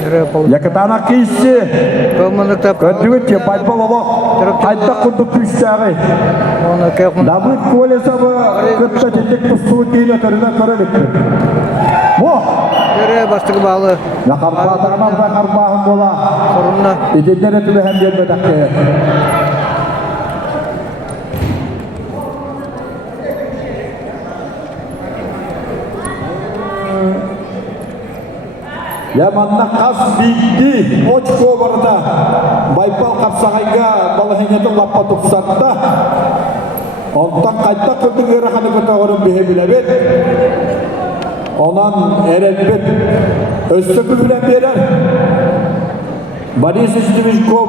Якытана кисси. Көдүгүт пайпалоло. Айта курдук күчтәге. Давыд Колесова көттө тетек тустуу кейле көрүнө көрөлүк. Мо. Бастығы балы. Лакарбатаган да карбагын бола. Корунна. Идендере түбө hem бербедакке. Яманна қас бейді очко барда байпал қапсағайға балахенетін лаппа тұпсатта онтан қайтта күрдің ераханы күті орын бейе білебет онан әрелбет өстікі білен берер Борис Ичтевичков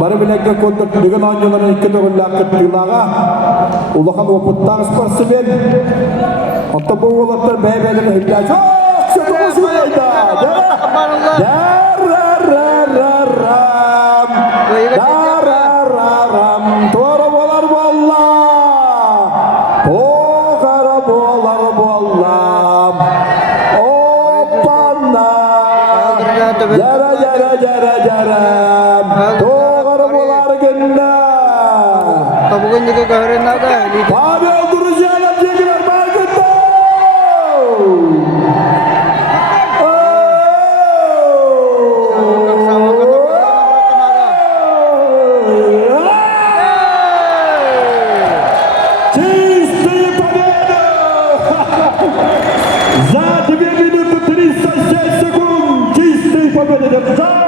бары білекке көндік бүгін анжыларын екі дұғылла күттілаға ұлақан опыттағыз барсы бен онта бұл олаттар бәйбәліні хүлләж Павел Друзьянов дегілер маркетті! Чистая победа! За 2 минуты 36 секунд! Чистая победа!